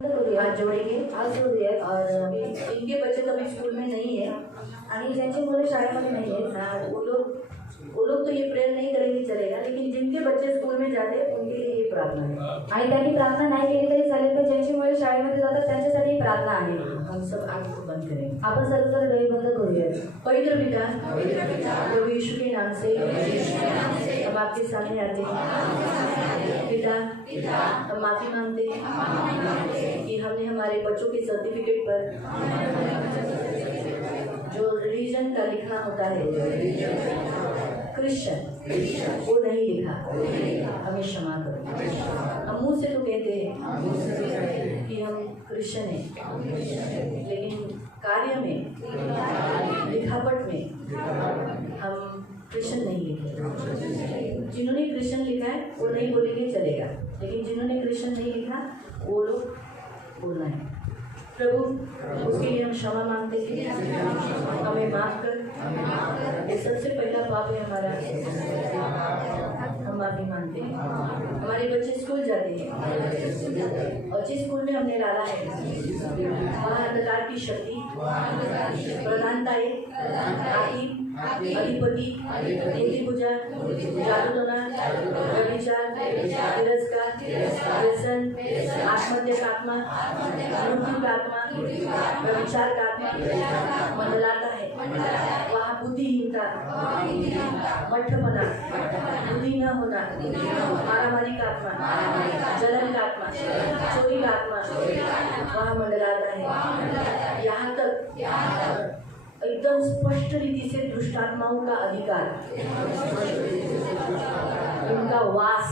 हाथ जोड़ेंगे, हात जोडूया. और इनके बच्चे तो अभी स्कूल में नहीं है आणि ज्यांची मुलं शाळेमध्ये नहीं है वो लोग तो ये प्रेयर नहीं करेंगे चलेगा, लेकिन जिनके बच्चे स्कूल में जाते हैं उनके लिए ये प्रार्थना है. आणि त्यांनी प्रार्थना नाही केली तरी चालेल, पण ज्यांची मुलं शाळेमध्ये जातात त्यांच्यासाठी ही प्रार्थना आहे. हम सब आंख को बंद करें. आपण सर्व डोळे बंद करूया. पवित्र पिता, प्रभु यीशु के नाम से हम आपके सामने आते हैं. पिता, हम माफी मांगते हैं कि हमने हमारे बच्चों के सर्टिफिकेट पर जो रिलीजन का लिखना होता है क्रिश्चियन वो नहीं लिखा, हमें क्षमा करो. हम मुंह से तो कहते हैं कि हम क्रिश्चियन हैं, लेकिन कार्य में लिखावट में हम क्रिश्चियन नहीं लिखे. जिन्होंने क्रिश्चियन लिखा है वो नहीं बोलेंगे चलेगा, लेकिन जिन्होंने क्रिश्चियन नहीं लिखा वो लोग बोलना है. प्रभु, उसके लिए हम क्षमा मांगते हैं, हमें माफ कर. ये सबसे पहला पाप है हमारा, हम माफी मांगते हैं. हमारे बच्चे स्कूल जाते हैं और जिस स्कूल में हमने डाला है वहाँ अंधकार की शक्ति, प्रधानताएं, हाकिम, अधिपति, मूर्ति पूजा, जादू टोना, व्यभिचार, तिरस्कार, व्यसन, आत्महत्या का आत्मा, मृत्यु का आत्मा, व्यभिचार का आत्मा मंडलाता है. वहाँ बुद्धिहीनता, मठपना, बुद्धि न होना, मारामारी का आत्मा, जलन का आत्मा, चोरी का आत्मा वहाँ मंडलाता है. यहाँ तक एकदम स्पष्ट रीति से दुष्टात्माओं का अधिकार, उनका वास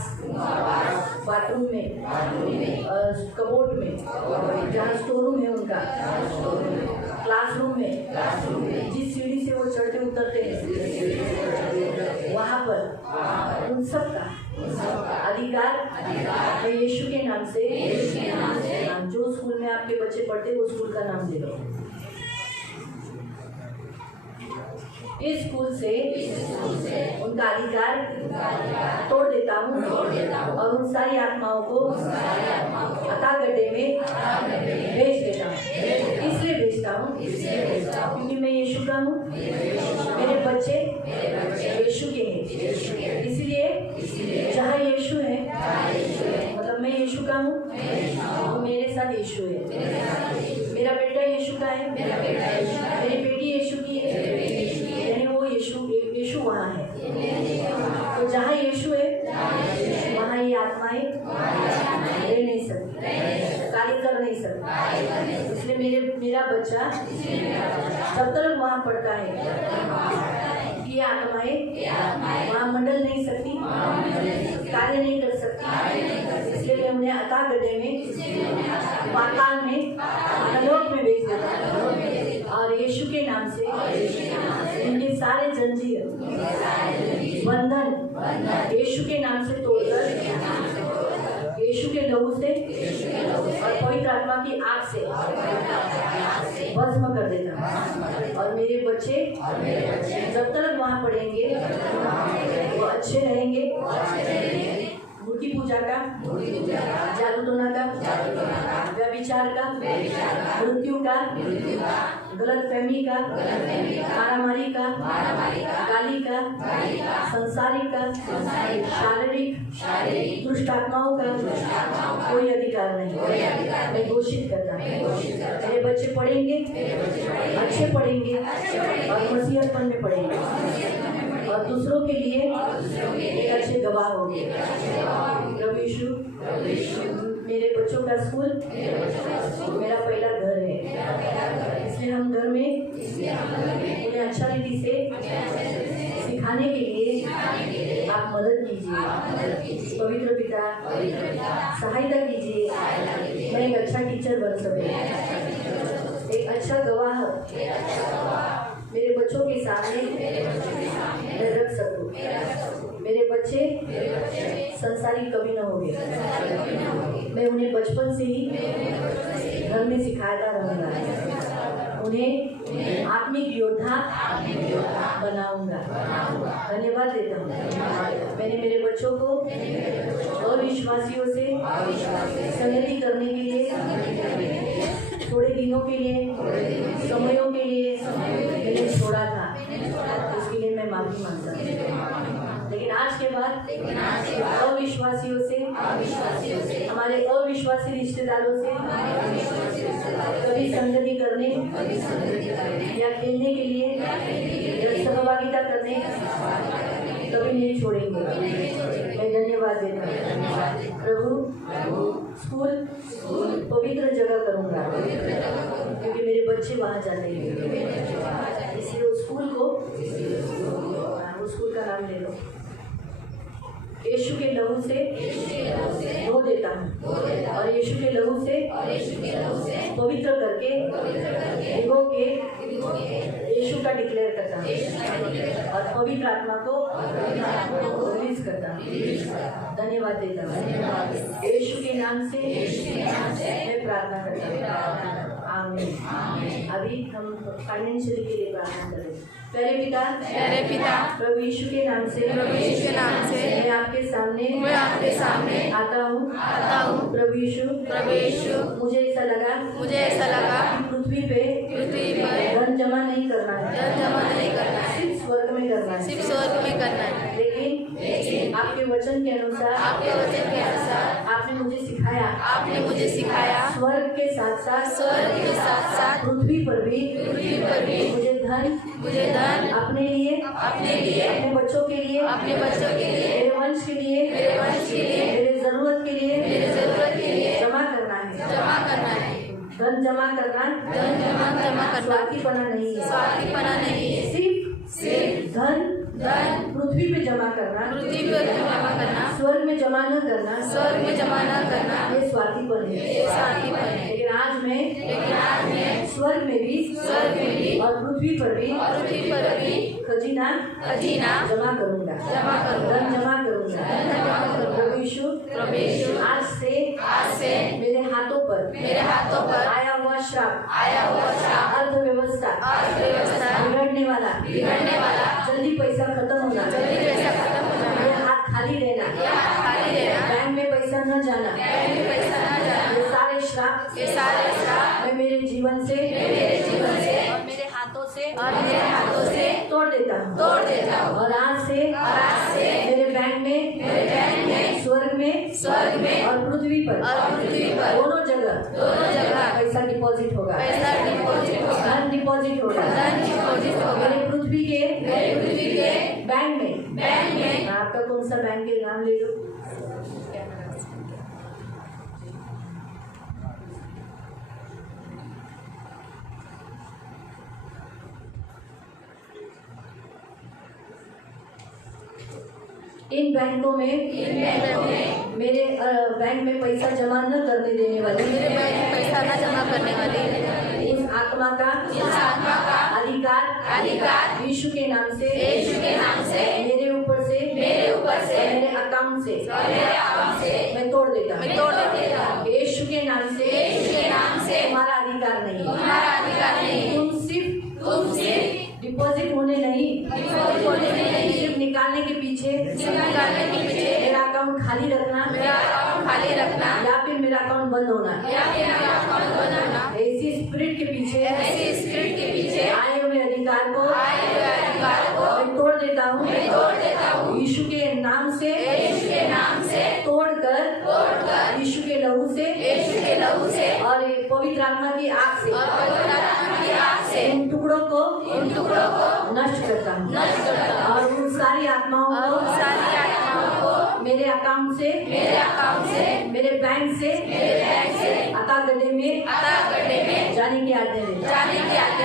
बाथरूम में, कबोर्ड में, जहाँ स्टोर रूम है उनका, क्लासरूम में, जिस सीढ़ी से वो चढ़ते उतरते हैं वहाँ पर उन सब का अधिकार यीशु के नाम से. जो स्कूल में आपके बच्चे पढ़ते वो स्कूल का नाम ले लो. इस स्कूल से उनका अधिकार तोड़ देता हूँ और उन सारी आत्माओं को अथाह गड्ढे में भेज देता हूँ. इसलिए भेजता हूँ क्योंकि मैं यीशु का हूँ, मेरे बच्चे यीशु के हैं. इसलिए जहाँ यीशु है, मतलब मैं यीशु का हूँ, तो मेरे साथ यीशु है. मेरा बेटा यीशु का है, मेरी बेटी यीशु की है, यानी वो यीशु वहाँ है. तो जहाँ यीशु है वहाँ ये आत्माएं रह नहीं सकती, कार्य कर नहीं सकती. इसलिए मेरा बच्चा जब तक वहाँ पढ़ता है ये आत्माएं वहाँ मंडल नहीं सकती, कार्य नहीं कर सकती. इसलिए हमने अथाह गड्ढे में, पाताल में, नरक में भेज दिया. और यीशु के नाम से इनके सारे जंजीर, बंधन यीशु के नाम से तोड़कर यीशु के लहू से और पवित्र आत्मा की आग से भस्म कर देता. और मेरे बच्चे जब तक वहाँ पढ़ेंगे वो अच्छे रहेंगे. मूर्ति पूजा का, जादू टोना का, व्यभिचार का, मृत्यु का, गलत फहमी का, मारामारी का, गाली का, संसारिक का, शारीरिक दुष्ट आत्माओं का कोई अधिकार नहीं. मैं घोषित करता हूँ मेरे बच्चे पढ़ेंगे, अच्छे पढ़ेंगे और मसीहतपन में पढ़ेंगे और दूसरों के लिए एक अच्छे गवाह होंगे. प्रभु यीशु, मेरे बच्चों का स्कूल मेरा पहला घर है. इसलिए हम घर में उन्हें अच्छा रीति से सिखाने के लिए आप मदद कीजिए. पवित्र पिता, सहायता कीजिए, मैं एक अच्छा टीचर बन सकूं, एक अच्छा गवाह मेरे बच्चों के सामने मैं रख सकूं. मेरे बच्चे संसारिक कभी न होंगे. मैं उन्हें बचपन से ही घर में सिखाता रहूँगा, उन्हें आत्मिक योद्धा बनाऊंगा. धन्यवाद देता हूँ. मैंने मेरे बच्चों को अविश्वासियों से संगति करने के लिए दिनों के लिए, समयों के लिए मैंने छोड़ा था, उसके लिए मैं माफी मांगता हूँ। लेकिन आज के बाद अविश्वासियों से, हमारे अविश्वासी रिश्तेदारों से कभी संगति करने या खेलने के लिए या सहभागिता करने कभी नहीं छोड़ेंगे। मैं धन्यवाद देता हूँ प्रभु। स्कूल पवित्र जगह करूँगा क्योंकि मेरे बच्चे वहाँ जाते हैं, इसलिए उस स्कूल को, उस स्कूल का नाम ले लो, यीशु के लहू से धो देता हूँ और यीशु के लहू से पवित्र करके भिगो के यीशु का डिक्लेयर करता हूँ और पवित्र आत्मा को रिलीज करता हूँ। धन्यवाद देता हूँ यीशु के नाम से मैं प्रार्थना करता हूँ। आमीन। अभी हम फाइनेंशियली के लिए प्रार्थना करें। प्यारे पिता प्रभु यीशु के नाम से मैं आपके सामने आता हूँ। प्रभु यीशु मुझे ऐसा लगा कि पृथ्वी पे धन जमा नहीं करना है, सिर्फ स्वर्ग में करना है। लेकिन आपके वचन के अनुसार आपने मुझे सिखाया स्वर्ग के साथ साथ पृथ्वी पर भी मुझे धन अपने लिए, अपने बच्चों के लिए, मेरे वंश के लिए, मेरे जरूरत के लिए जमा करना है। धन जमा करना स्वार्थीपना नहीं है, सिर्फ धन पृथ्वी पे जमा करना, स्वर्ग में जमा न करना ये स्वार्थीपन है। लेकिन आज मैं स्वर्ग में भी और पृथ्वी पर भी खजीना जमा करूंगा, धन जमा करूंगा। प्रभु यीशु आज से मेरे हाथों पर आया हुआ श्राप, अर्थव्यवस्था बिगड़ने वाला जल्दी पैसा खत्म होना, मेरे हाथ खाली रहना, बैंक में पैसा न जाना, ये सारे श्राप मैं मेरे जीवन से और मेरे हाथों से तोड़ देता हूँ। और आज से मेरे बैंक में, स्वर्ग में और पृथ्वी पर दोनों जगह पैसा डिपॉजिट होगा, धन डिपॉजिट होगा। मेरे पृथ्वी के बैंक में आपका कौन सा बैंक के नाम ले लो। इन बैंकों में मेरे बैंक में पैसा जमा न करने देने वाले, इस आत्मा का अधिकार यीशु के नाम से मेरे ऊपर से मेरे अकाउंट से मैं तोड़ देता हूँ। यीशु के नाम से तुम्हारा अधिकार नहीं। तुम सिर्फ डिपॉजिट होने नहीं, सिर्फ निकालने के पीछे मेरा अकाउंट खाली रखना या फिर मेरा अकाउंट बंद होना, ऐसी स्पिरिट के पीछे आए हुए अधिकार को मैं तोड़ देता हूँ। यीशु के नाम से तोड़कर यीशु के लहू से और पवित्र आत्मा की आग से उन टुकड़ों को नष्ट करता हूँ और उन सारी आत्माओं को मेरे अकाउंट से मेरे बैंक से अता गड्ढे में जाने की आज्ञा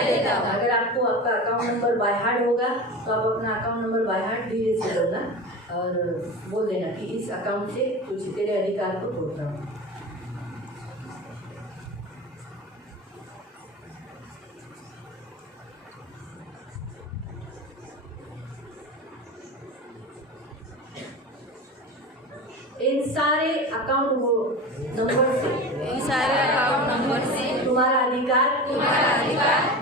देता हूँ। अगर आपको आपका अकाउंट नंबर बाय हार्ट होगा तो आप अपना अकाउंट नंबर बाय हार्ट धीरे से बोलना और बोल देना कि इस अकाउंट से कुछ तेरे अधिकार को तोड़ता हूँ। इन सारे अकाउंट नंबर से तुम्हारा अधिकार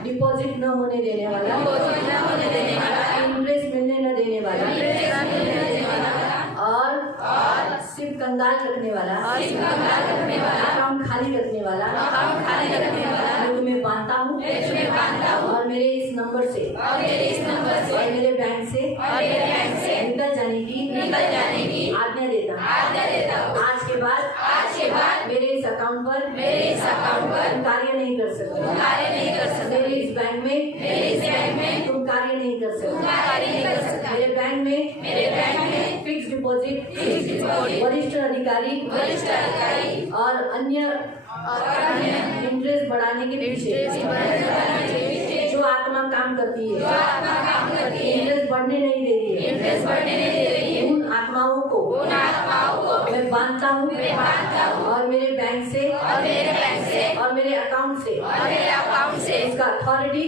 डिपॉजिट न होने देने वाला, इंटरेस्ट मिलने न देने वाला और सिर्फ कंगाल रखने वाला, अकाउंट खाली रखने वाला मैं तुम्हें और मेरे इस नंबर से और मेरे बैंक से निकल जाने की आज्ञा देता हूँ। आज के बाद मेरे इस अकाउंट पर तुम कार्य नहीं कर सकते। मेरे इस बैंक में तुम कार्य नहीं कर सकते। मेरे बैंक में फिक्स डिपॉजिट वरिष्ठ अधिकारी और अन्य इंटरेस्ट बढ़ाने के पीछे जो आत्मा काम करती है, इंटरेस्ट बढ़ने नहीं देती है, उन आत्माओं को मैं बांधता हूँ और मेरे बैंक से और मेरे अकाउंट से उसका अथॉरिटी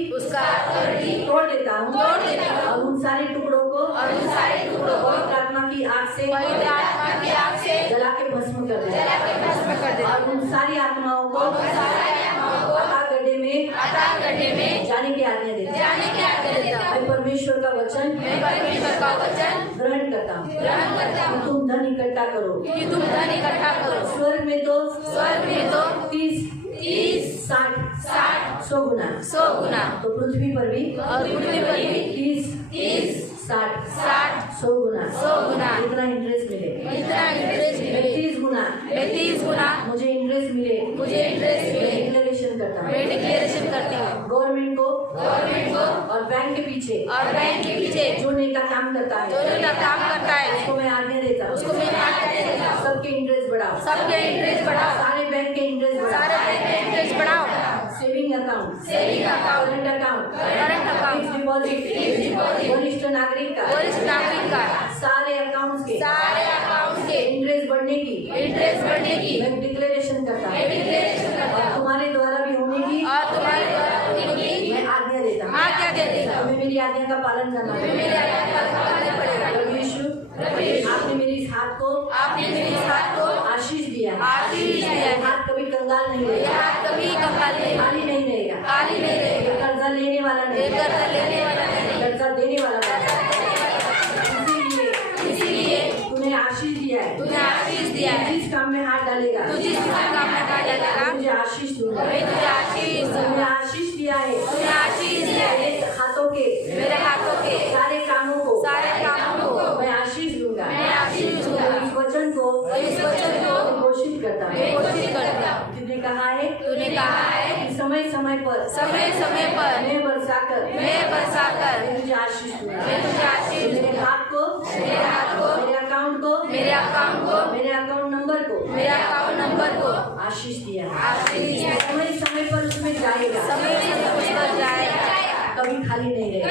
तोड़ देता हूँ और उन सारे टुकड़ों को पवित्र आत्मा की आग से जला के भस्म कर देता और उन सारी आत्माओं को अथाह गड्ढे में जाने की आज्ञा देता। मैं परमेश्वर का वचन ग्रहण करता हूँ कि तुम धन इकट्ठा करो। स्वर्ग में तो 30, 60, 100 गुना तो पृथ्वी पर भी 30, 60, 100 गुना इतना इंटरेस्ट मिले। 30 गुना मुझे इंटरेस्ट मिले। डिक्लेरेशन करता हूँ गवर्नमेंट को और बैंक के पीछे जो नेता काम करता है उसको मैं आज्ञा देता हूँ। सबके इंटरेस्ट बढ़ाओ। सारे बैंक के इंटरेस्ट बढ़ाओ। Saving account, current account, fix deposit, वरिष्ठ नागरिक का सारे अकाउंट्स के इंटरेस्ट बढ़ने की मैं डिक्लेरेशन करता हूँ। और तुम्हारे द्वारा भी होने की मैं आज्ञा देता हूँ। तुम्हें मेरी आज्ञा का पालन करना पड़ेगा। प्रभु यीशु, आपने मेरे इस हाथ को आशीष दिया। हाथ कभी कंगाल नहीं रहेगा, खाली नहीं रहेगा। कर्जा लेने वाला नहीं, कर्जा देने वाला नहीं। इसीलिए तूने आशीष दिया है। जिस काम में हाथ डालेगा मुझे आशीष दूंगा। तुमने आशीष दिया है। मेरे हाथों के सारे कामों को मैं आशीष दूंगा। इस वचन को घोषित करता हूँ। तूने कहा है कि समय समय पर मैं बरसाकर मुझे आशीष दूंगा। मेरे हाथ को मेरे अकाउंट नंबर को आशीष दिया। समय समय पर उसमें जाएगा, कभी खाली नहीं रहेगा।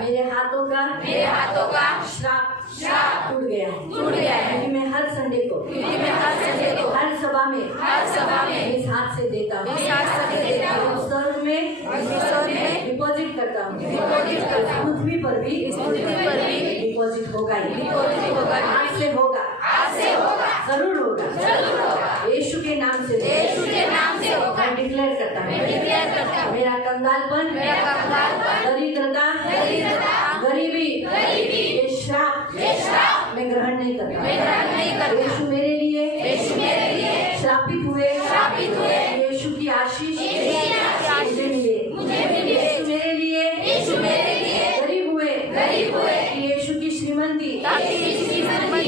मेरे हाथों का श्राप टूट गया क्योंकि मैं हर संडे को हर सभा में इस हाथ से देता हूँ। स्वर्ग में डिपॉजिट करता हूँ। पृथ्वी पर भी डिपॉजिट होगा ही। आज से होगा, जरूर होगा। यीशु के नाम से मैं डिक्लेयर करता हूँ। मेरा कंगालपन, दरिद्रता, गरीबी, ये श्राप मैं ग्रहण नहीं करता। यीशु मेरे लिए श्रापित हुए। यीशु की आशीष मुझे मिले। यीशु मेरे लिए गरीब हुए। यीशु की श्रीमंती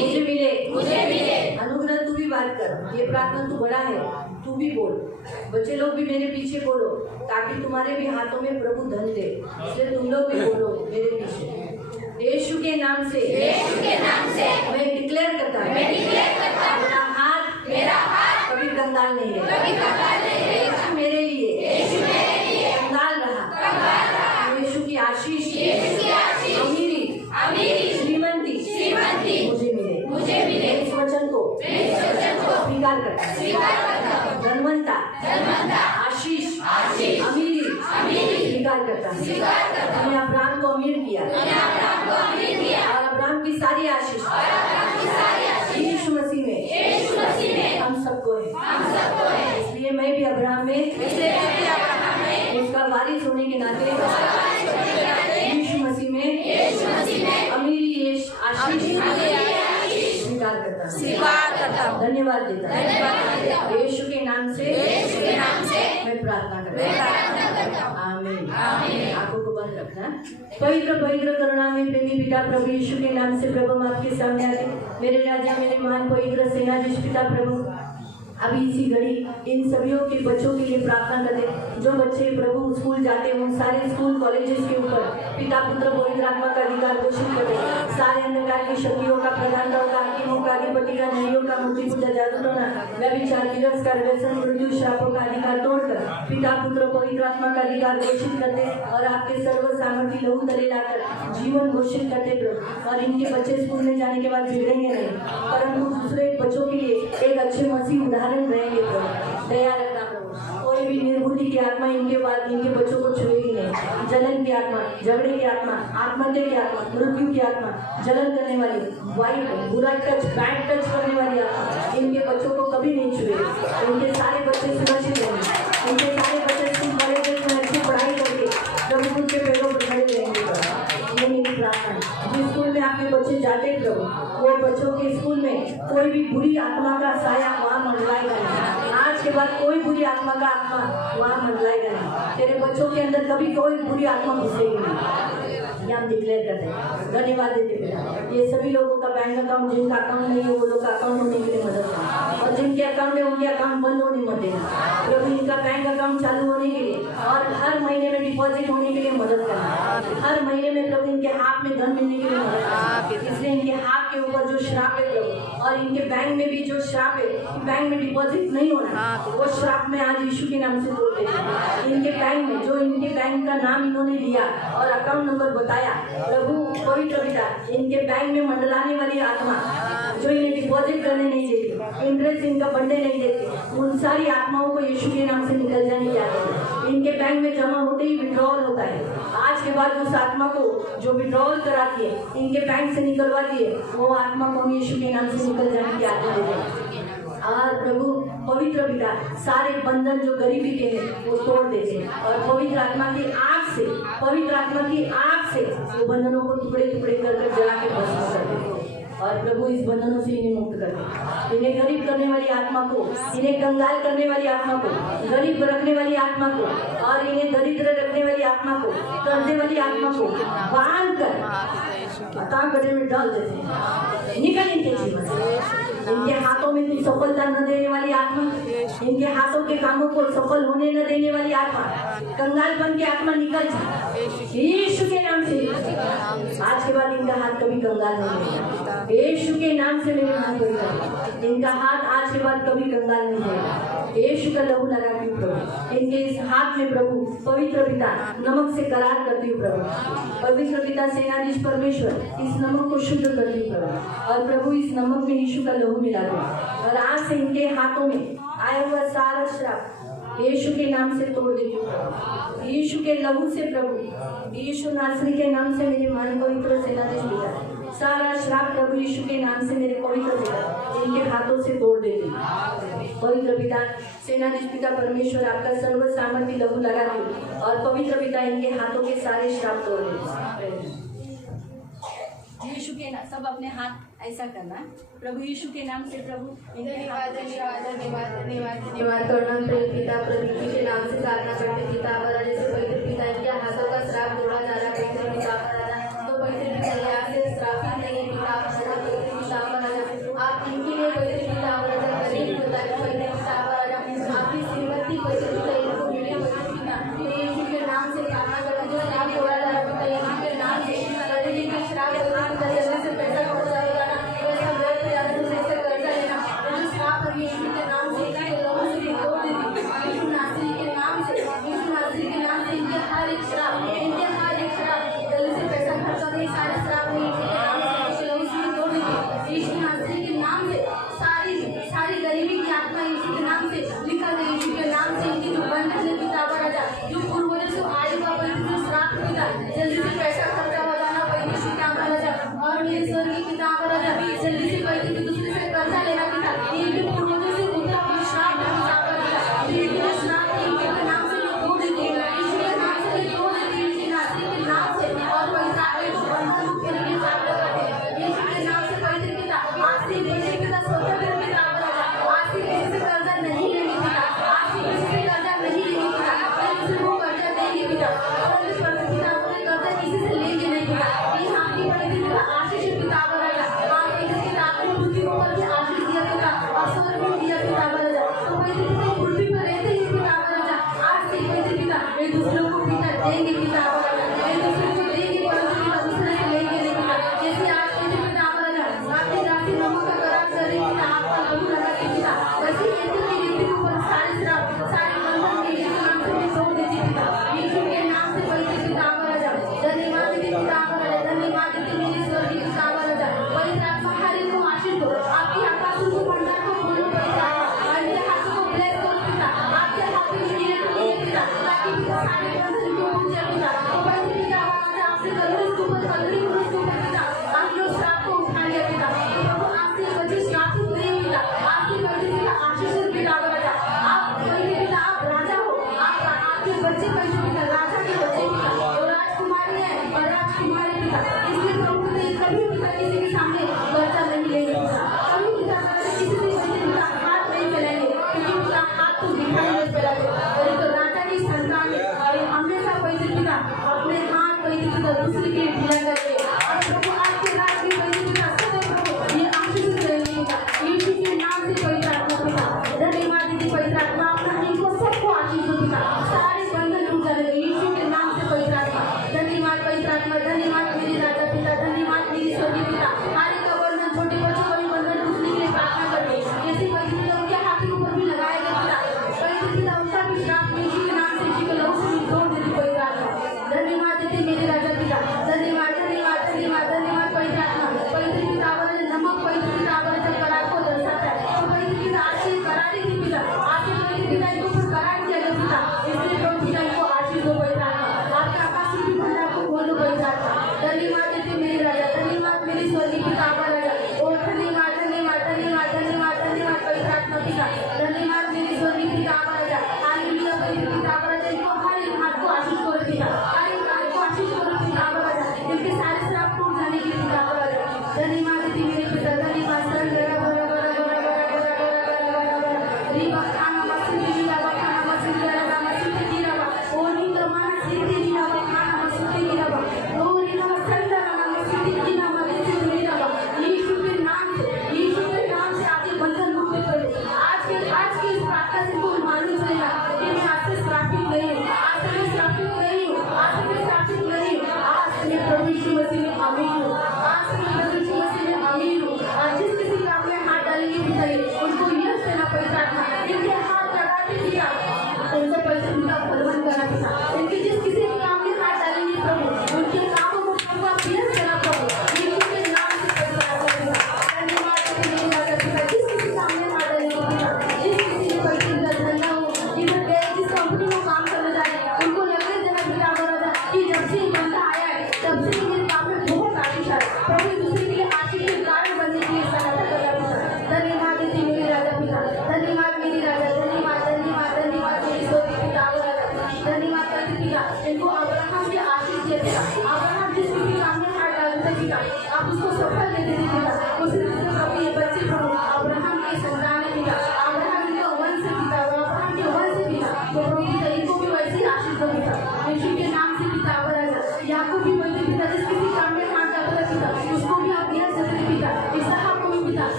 मुझे मिले। अनुग्रह तू भी बात कर। ये प्रार्थना तू बड़ा है, तू भी बोल। बच्चे लोग भी मेरे पीछे बोलो ताकि तुम्हारे भी हाथों में प्रभु धन दे। इसलिए तुम लोग भी बोलो मेरे पीछे। यीशु के नाम से मैं डिक्लेयर करता हूँ। मेरा हाथ कभी कंगाल नहीं है। यीशु मेरे लिए कंगाल रहा। यीशु की आशीष, अमीरी, श्रीमंती मुझे मिले। इस वचन को स्वीकार करता हूँ। धनवंता, आशीष, अमीरी स्वीकार करता हूँ। मैंने अब्राहम को अमीर किया और अब्राहम की सारी आशीष यीशु मसीह में हम सबको है। इसलिए मैं भी अब्राहम में उसका वारिस होने के नाते यीशु मसीह में अमीरी आशीष स्वीकार करता हूँ। धन्यवाद देता हूँ। यीशु के नाम से मैं मैं प्रार्थना करता हूँ। आमीन। आंखों को बंद रखना। पवित्र पवित्र करुणा में प्रेमी पिता प्रभु यीशु के नाम से प्रभु हम आपके सामने आते, मेरे राजा मेरे महान पवित्र सेनाधीश पिता प्रभु, अभी इसी घड़ी इन सभी के बच्चों के लिए प्रार्थना करते जो बच्चे प्रभु स्कूल जाते हैं, उन सारे स्कूल कॉलेजेस के ऊपर पिता पुत्र पवित्र आत्मा का अधिकार घोषित करते, सारे अंधकार की शक्तियों का, प्रधानताओं का, हाकिमों का, अधिपति का, न्यायियों का, मूर्ति पूजा, जादू टोना, व्यभिचार, तिरस्कार, व्यसन, मृत्यु, श्रापों का अधिकार तोड़कर पिता पुत्र पवित्र आत्मा का अधिकार घोषित करते और आपके सर्व सामर्थ्य लहू तले लाकर जीवन घोषित करते प्रभु। और इनके बच्चे स्कूल में जाने के बाद बिगड़ेंगे नहीं, परंतु दूसरे बच्चों के लिए एक अच्छे मसीह उदाहरण रहेंगे प्रभु। दया रखना प्रभु, कोई भी निर्बुद्धि की आत्मा इनके बाद इनके बच्चों को छुएगी नहीं। जलन की आत्मा, झगड़े की आत्मा, आत्महत्या की आत्मा, मृत्यु की आत्मा, जलन करने वाली, वाइट बुरा टच, बैड टच करने वाली आत्मा इनके बच्चों को कभी नहीं छुएगी। इनके सारे बच्चे सुरक्षित रहेंगे, इनके सारे बच्चे स्कूल कॉलेज में अच्छी पढ़ाई करके प्रभु के पेड़ों पर खड़े रहेंगे। ये मेरी प्रार्थना। जिस स्कूल में आपके बच्चे जाते प्रभु, वो बच्चों के स्कूल में कोई भी बुरी आत्मा का साया वहाँ मंडलाएगा नहीं। आज के बाद कोई बुरी आत्मा का आत्मा वहाँ मंडलाएगा नहीं। तेरे बच्चों के अंदर कभी कोई बुरी आत्मा घुसेगी नहीं। ये हम डिक्लेयर करते हैं, धन्यवाद देते हैं। ये सभी लोगों का बैंक अकाउंट, जिनका अकाउंट नहीं है वो लोग अकाउंट होने के लिए मदद करें, और जिनके अकाउंट है उनके अकाउंट बंद होने मत देना प्रभु। इनका बैंक अकाउंट चालू होने के लिए और हर महीने में डिपॉजिट होने के लिए मदद करना। हर महीने में प्रभु इनके हाथ में धन मिलने के लिए मदद करना। इसलिए इनके हाथ के ऊपर जो श्राप है प्रभु, और इनके बैंक में भी जो श्राप है, बैंक में डिपॉजिट नहीं होना, वो श्राप में आज यीशु के नाम से तोड़ देते हैं। इनके बैंक में जो इनके बैंक का नाम इन्होंने लिया और अकाउंट नंबर बताया प्रभु पवित्र पिता, इनके बैंक में मंडलाने वाली आत्मा जो इन्हें डिपॉजिट करने नहीं देती, इंटरेस्ट इनका बढ़ने नहीं देती, उन सारी आत्माओं को यीशु के नाम से निकल जाने की आदत है। इनके बैंक में जमा होते ही विड्रॉल होता है। आज के बाद उस आत्मा को जो विड्रॉल कराती है, इनके बैंक से निकलवाती है, वो आत्मा को हम यीशु के नाम से निकल जाने की आदत देते हैं। और प्रभु पवित्र पिता, सारे बंधन जो गरीबी के हैं वो तोड़ देते हैं और पवित्र आत्मा की आग से, पवित्र आत्मा की आग से वो बंधनों को टुकड़े टुकड़े कर जला के भस्म कर देते हैं। और प्रभु इस बंधनों से इन्हें मुक्त कर दे। इन्हें गरीब करने वाली आत्मा को, इन्हें कंगाल करने वाली आत्मा को, गरीब रखने वाली आत्मा को, और इन्हें दरिद्र रखने वाली आत्मा को, कर्जे वाली आत्मा को बांध कर गड्ढे में डाल देते हैं। निकल इनके जीवन से। इनके हाथों में तू सफलता न देने वाली आत्मा, इनके हाथों के कामों को सफल होने न देने वाली आत्मा, कंगालपन की आत्मा निकल जा यीशु के नाम से। आज के बाद इनका हाथ कभी कंगाल नहीं रहेगा यीशु के नाम से। मेरे हाथ होगा इनका हाथ आज के बाद कभी कंगाल नहीं रहेगा। यीशु का लहू लगा दी प्रभु इनके इस हाथ में प्रभु। पवित्र पिता, नमक से करार करती हूँ प्रभु। पवित्र पिता सेनाधीश परमेश्वर, इस नमक को शुद्ध करती हूँ प्रभु, और प्रभु इस नमक में यीशु का लहू मिला दो। और आज से इनके हाथों में आया हुआ सारा श्राप यीशु के नाम से तोड़ देती हूँ प्रभु, यीशु के लहू से प्रभु। यीशु नासरी के नाम से मेरे मान पवित्र सेनाधीश पिता, सारा श्राप प्रभु यीशु के नाम से मेरे पवित्र पिता इनके हाथों से तोड़ देती। पवित्र पिता सेनाधीश पिता परमेश्वर, आपका सर्व सामर्थ्य लहू लगा दे और पवित्र पिता इनके हाथों के सारे श्राप तोड़ दे। यीशु के नाम, सब अपने हाथ ऐसा करना है प्रभु यीशु के नाम से। प्रभु धन्यवाद करना पिता प्रभु के नाम से प्रार्थना करते पिता हमारा, जैसे पवित्र पिता इनके हाथों का श्राप तोड़ा जा रहा है पवित्र पिता हमारा, तो पवित्र पिता यहाँ से श्रापित नहीं है पिता हमारा, पवित्र पिता हमारा, आप इनके लिए पवित्र पिता हमारा गरीब होता है पवित्र पिता हमारा, आपकी श्रीमती पवित्र पिता इनको मिले पवित्र पिता यीशु के नाम से प्रार्थना करते जो श्राप तोड़ा जा रहा है पिता यीशु के नाम से। श्राप से पैसा खर्च जाएगा ना, वैसा व्यर्थ जाने से कर्जा लेना, श्राप यीशु के नाम से तोड़ देती। यीशु नासरी के नाम से, यीशु नासरी के नाम से इनके हर एक श्राप, इनके हर एक श्राप, जल्दी से पैसा खर्चा नहीं, सारे श्राप यीशु के नाम से तोड़ देती। यीशु नासरी के नाम से सारी गरीबी की आत्मा यीशु के नाम से निकल गई। यीशु के नाम से इनकी जो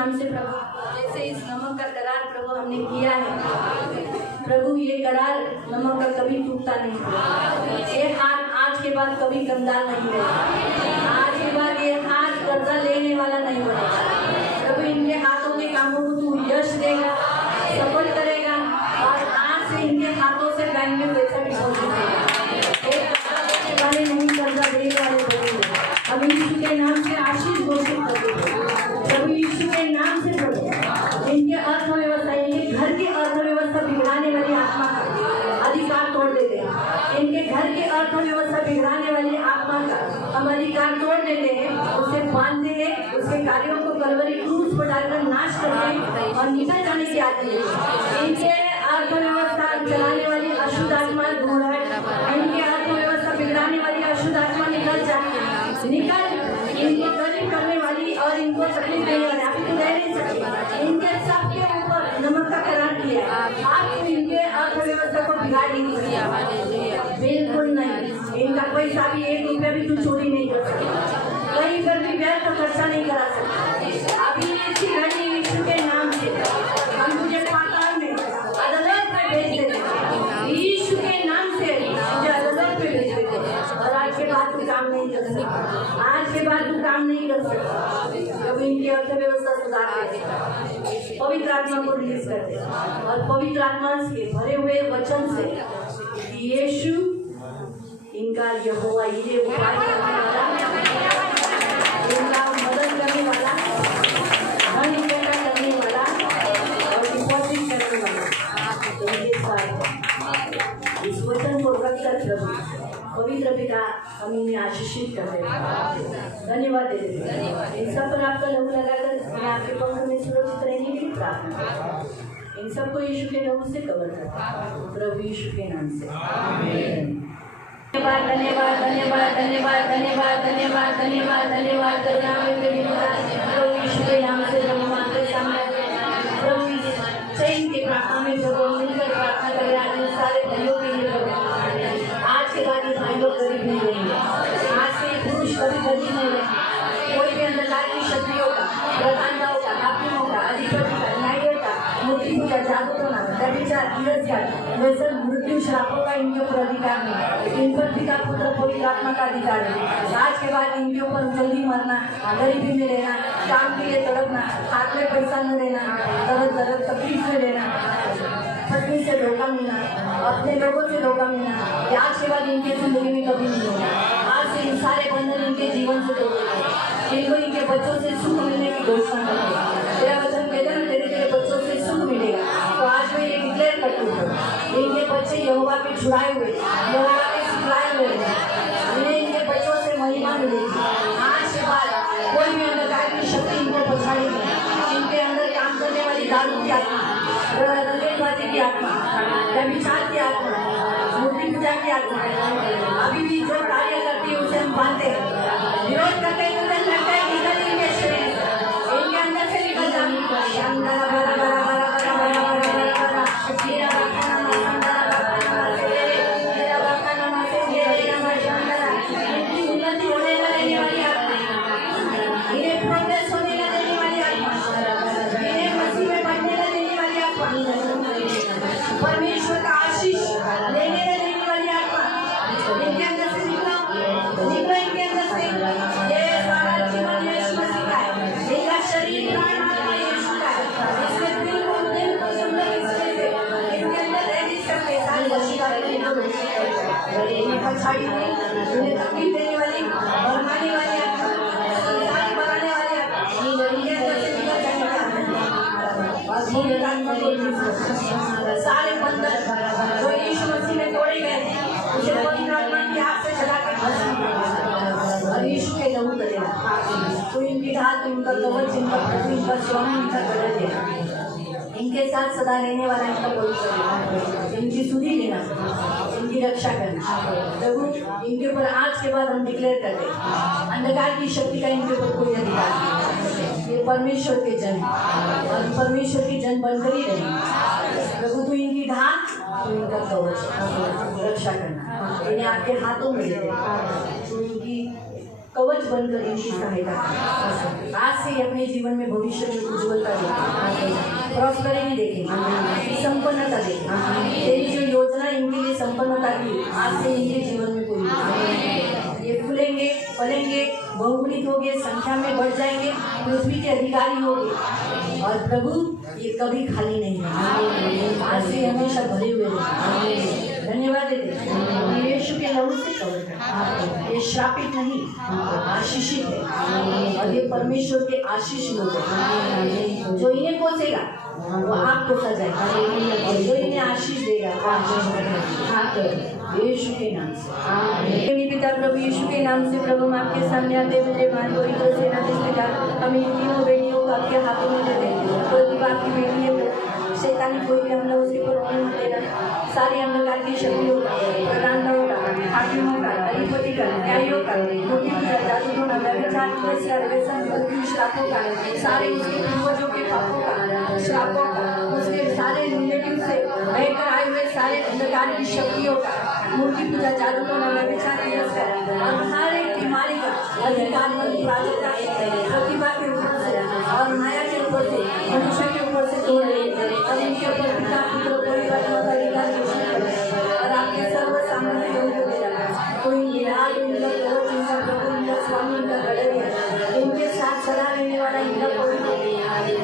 नाम से प्रभु, जैसे इस नमक का करार प्रभु हमने किया है प्रभु, ये करार नमक का कभी टूटता नहीं। ये हाथ आज के बाद कभी गंदा नहीं रहेगा। आज के बाद ये हाथ कर्जा लेने वाला नहीं बनेगा प्रभु। इनके हाथों के कामों को तू यश देगा, सफल करेगा, और आज से इनके हाथों से बैंक में पैसा डिपॉजिट देगा। वाले नहीं, कर्जा देने वाले बनेंगे। हम यीशु के नाम से आशीष घोषित करते हैं प्रभु, यीशु के नाम से प्रभु। इनके अर्थव्यवस्था, इनके घर की अर्थव्यवस्था बिगड़ाने वाली आत्मा का अधिकार तोड़ देते हैं। इनके घर की अर्थव्यवस्था बिगड़ाने वाली आत्मा का हम अधिकार तोड़ देते हैं, उसे बांधते हैं, उसके कार्यों को कलवरी क्रूस पर डालकर नाश करते हैं और निकल जाने की आती है। इनके अर्थव्यवस्था चलाने वाली अशुद्ध आत्मा दूर है। इनके अर्थव्यवस्था बिगड़ाने वाली अशुद्ध आत्मा निकल जाए, निकल। इनको गरीब करने वाली और इनको तकलीफ देने वाली आप तो रह नहीं सकते। इनके सबके ऊपर नमक का करार किया, आप इनके अर्थव्यवस्था को बिगाड़ नहीं किया, बिल्कुल नहीं। इनका पैसा भी 1 रुपया भी तू चोरी नहीं कर सकता, कहीं पर भी व्यर्थ खर्चा नहीं करा सकता। अभी इसी घड़ी यीशु के नाम से हम तुझे पाताल में अदालत में भेज देते हैं, यीशु के नाम से तुझे अदालत में भेज देते हैं। और आज के बाद तू काम नहीं कर सकता, आज के बाद तू काम नहीं कर सकता। जब इनकी अर्थव्यवस्था सुधार देते, पवित्र आत्मा को रिलीज करते और पवित्र आत्मा से भरे हुए वचन से यीशु इनका यहोवा ये उपाय करने वाला, इनका मदद करने वाला, धन इकट्ठा करने वाला और डिपॉजिट करने वाला। तो ये साथ इस वचन को रखकर प्रभु पवित्र पिता हम इन्हें आशीषित करते हैं, धन्यवाद देते हैं। इन सब पर आपका लहू लगाकर मैं आपके पंख में सुरक्षित रहने के लिए प्रार्थना करता हूं। इन सबको यीशु के लहू से कवर करता हूं, प्रभु यीशु के नाम से आमीन। धन्यवाद धन्यवाद धन्यवाद धन्यवाद धन्यवाद धन्यवाद धन्यवाद धन्यवाद प्रभु यीशु के नाम से प्रभु आपके सामने प्रभु चैन की प्रार्थना में प्रभु मिलकर प्रार्थना करें। आज सारे भाइयों के लिए प्रभु, आज के बाद ये भाई लोग गरीब नहीं रहेंगे, आज से पुरुष कभी गरीब नहीं रहेंगे। कोई भी अंधकार की शक्तियों का, प्रधानताओं का, हाकिमों का, अधिपति का, न्याय का, मूर्ति पूजा, जादूटोना, व्यभिचार, तिरस्कार, व्यसन, मृत्यु, श्रापों का इनके ऊपर अधिकार नहीं। इन पर पिता पुत्र पवित्र आत्मा का अधिकार है। आज के बाद इनके ऊपर जल्दी मरना, गरीबी में रहना, काम के लिए तड़पना, हाथ में पैसा न रहना, दर्द दर्द तकलीफ में रहना, पत्नी से धोखा मिलना, अपने लोगों से धोखा मिलना, आज के बाद इनके जिंदगी में कभी नहीं होगा। आज से इन सारे बंधन इनके जीवन से तोड़ेंगे। इनको इनके बच्चों से सुख मिलने की घोषणा करेंगे। तेरा वचन कहता है तेरे तेरे बच्चों से सुख मिलेगा। तो आज मैं ये डिक्लेयर करती हूँ, इनके बच्चे यहोवा के छुड़ाए हुए, यहोवा के सिखलाए हुए, इन्हें इनके बच्चों से महिमा मिलेगी। आज के बाद कोई भी अंधकार की शक्ति इनको पछाड़ेगी। इनके अंदर काम करने वाली दारू की आत्मा, रंगेबाजी की आत्मा, व्यभिचार की आत्मा, मूर्ति पूजा की आत्मा अभी भी जो कार्य करती है उसे हम मानते हैं, विरोध करते हैं, लगता है निकल इनके शरीर इनके अंदर से निकल जाए। उन्नति होने न देने वाली आत्मा, इन्हें प्रोग्रेस होने न देने वाली आत्मा, इन्हें मसीह में बढ़ने न देने वाली आत्मा, परमेश्वर का आशीष लेने न देने वाली आत्मा इनके अंदर से निकलो इनके अंदर से। ये सारा जीवन यीशु मसीह का है, इनका शरीर प्राण आत्मा यीशु का है। इसके दिल को सुंदर इससे इनके अंदर रहने सकते सारी वशीला इन्हें पछाड़ी हुई, इन्हें तकलीफ देने वाली, भरमाने वाली आत्मा, संसार बनाने वाली आत्मा इनके अंदर से निकल जाएगा। सारे बंधन जो यीशु मसीह में तोड़े गए उसे पवित्र आत्मा की आग से जला के भस्म करेगा और यीशु के लहू करेगा। तो इनकी ढाल, इनका कवच, इनका पृथ्वी, इनका स्वामी, इनका गरज है, इनके साथ सदा रहने वाला इनका पवित्र, इनकी सुधी लेना, इनकी रक्षा करना। प्रभु इनके ऊपर आज के बाद हम डिक्लेयर करते हैं अंधकार की शक्ति का इनके ऊपर कोई अधिकार नहीं। ये परमेश्वर के जन और परमेश्वर के जन बनकर ही रहेंगे। प्रभु तू इनकी ढाल, तो इनका कवच, रक्षा करना, इन्हें आपके हाथों में दे दे। तू इनकी कवच बनकर इनकी सहायता करें। आज से अपने जीवन में भविष्य में उज्ज्वलता देखें, प्रॉस्पेरिटी देखें, संपन्नता देखें। तेरी जो योजना इनके लिए संपन्नता की, आज से इनके जीवन में कोई ये फूलेंगे, फलेंगे, बहुगुणित होंगे, संख्या में बढ़ जाएंगे, पृथ्वी के अधिकारी होंगे और प्रभु ये कभी खाली नहीं है। आज से हमेशा भरे हुए रहें। धन्यवाद देते यीशु के लहू से कवर कर। ये श्रापित नहीं, आशीषित है और ये परमेश्वर के आशीष लोग हैं। जो इन्हें कोसेगा वो आपको सजाएगा और जो इन्हें आशीष देगा वो आशीष यीशु के नाम से। पिता प्रभु यीशु के नाम से प्रभु हम आपके सामने आते हुए पवित्र सेना रिश्तेदार हम इन तीनों बेटियों को आपके हाथों में दे दें। कोई भी आपकी बेटी है, शैतानी कोई भी हमला उसके ऊपर होने मत देना। सारी अंधकार की शक्तियों का, प्रधानताओं का, हाकिमों का, अधिपति का, न्यायियों का, मूर्ति पूजा, जादू टोना, व्यभिचार, श्रापों का, सारे उसके पूर्वजों के पापों का, श्रापों का, उसके सारे रिलेटिव से बहकर आए हुए सारे अंधकार की शक्तियों का, मूर्ति पूजा, जादू टोना, व्यभिचार, और हर एक बीमारी का अधिकार प्रतिभा के ऊपर से और माया के ऊपर से, मनुष्य के ऊपर से तोड़ रहे और इनके ऊपर पिता पुत्र परिवार का अधिकार घोषित कर और आपके सर्व सामर्थ्य को दे रहा है। कोई निराल इनका कवच, इनका प्रभु, इनका स्वामी, इनका गढ़, इनके साथ सदा रहने वाला इनका पवित्र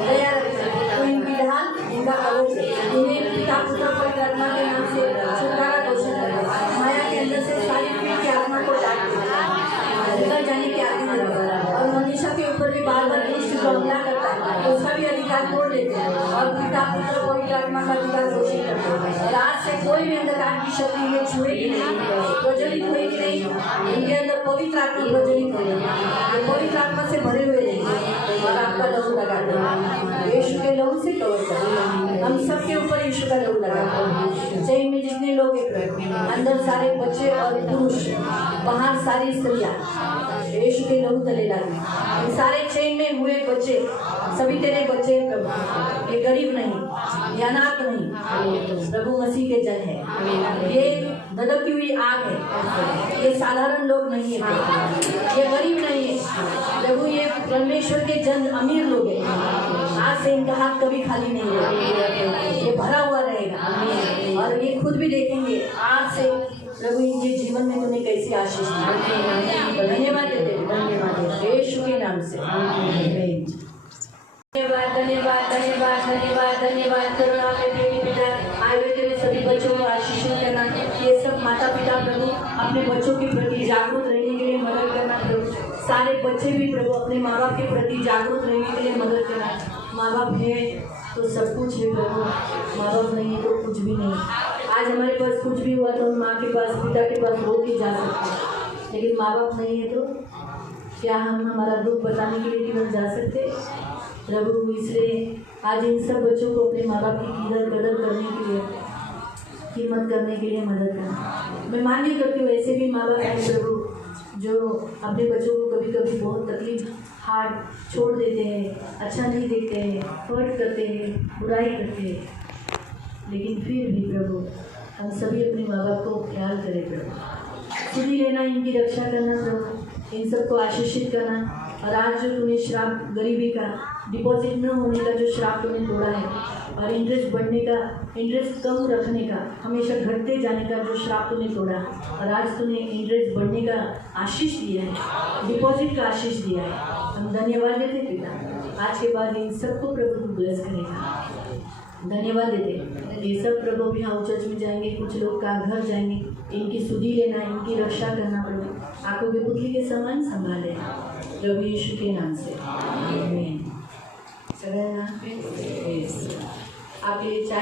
दया रखना। कोई विधान इनका कवच है। इन्हें पिता पुत्र परिवार के नाम से छुटकारा घोषित कर माया के अंदर से सारी पीड़ की आत्मा को डाल निकल जाने की आज्ञा और मनुष्य के ऊपर भी बार बार दुष्ट को हमला करता है तो उसका भी अधिकार तोड़ देते हैं और पिता पुत्र पवित्र आत्मा का अधिकार घोषित करते हैं। आज से कोई भी अंधकार की शक्ति में छुएगी नहीं, प्रज्वलित होगी नहीं, इनके अंदर पवित्र आत्मा प्रज्वलित होगी, पवित्र आत्मा से भरे हुए रहेंगे और आपका लहू लगा देंगे। यीशु के लहू से कवर करें। हम सबके ऊपर यीशु का लहू लगा दें। चैन में जितने लोग हैं, अंदर सारे बच्चे और पुरुष, बाहर सारी स्त्रियाँ यीशु के लहू तले लागे। सारे चैन में हुए बच्चे सभी तेरे बच्चे प्रभु, ये गरीब नहीं, ये अनाथ नहीं, प्रभु मसीह के जन है। ये ददकती हुई आग है, ये साधारण लोग नहीं है, ये गरीब नहीं है प्रभु, ये परमेश्वर के जन अमीर लोग हैं। आज से इनका हाथ कभी खाली नहीं है, ये भरा हुआ रहेगा और ये खुद भी देखेंगे आज से प्रभु इनके जीवन में तूने कैसी आशीष दी। धन्यवाद देते, धन्यवाद यीशु के नाम से। धन्यवाद धन्यवाद धन्यवाद धन्यवाद धन्यवाद। करुणा के देवी पिता, आए हुए तेरे सभी बच्चों को आशीषित करना। ये सब माता पिता प्रभु अपने बच्चों के प्रति जागरूक रहने के लिए मदद करना प्रभु। सारे बच्चे भी प्रभु अपने माँ बाप के प्रति जागरूक रहने के लिए मदद करना। माँ बाप है तो सब कुछ है प्रभु, माँ बाप नहीं है तो कुछ भी नहीं। आज हमारे पास कुछ भी हुआ तो हम माँ के पास, पिता के पास रो के जा सकते हैं, लेकिन माँ बाप नहीं है तो क्या हम हमारा दुख बताने के लिए किधर जा सकते प्रभु। इसलिए आज इन सब बच्चों को अपने माँ बाप की कदर करने के लिए, कीमत करने के लिए मदद करना। मैं मान नहीं करती हूँ, ऐसे भी माँ बाप हैं प्रभु जो अपने बच्चों को कभी कभी बहुत तकलीफ हार्ट छोड़ देते हैं, अच्छा नहीं देखते हैं, हर्ट करते हैं, बुराई करते हैं, लेकिन फिर भी प्रभु हम सभी अपने माँ बाप को ख्याल करें प्रभु। खुद ही लेना, इनकी रक्षा करना प्रभु, इन सबको आशीषित करना। और आज जो तूने श्राप, गरीबी का, डिपॉजिट न होने का जो श्राप तूने तोड़ा है और इंटरेस्ट बढ़ने का, इंटरेस्ट कम रखने का, हमेशा घटते जाने का जो श्राप तूने तोड़ा, और आज तूने इंटरेस्ट बढ़ने का आशीष दिया है, डिपॉजिट का आशीष दिया है। हम धन्यवाद देते पिता। आज के बाद इन सबको प्रभु तू ब्लेस करेगा। धन्यवाद देते। ये सब प्रभु भी हाँ चर्च में जाएंगे, कुछ लोग का घर जाएंगे, इनकी सुधि लेना, इनकी रक्षा करना प्रभु। आंखों के पुतली के समान संभाले प्रभु यीशु के नाम से। आमीन। आप ये चाहे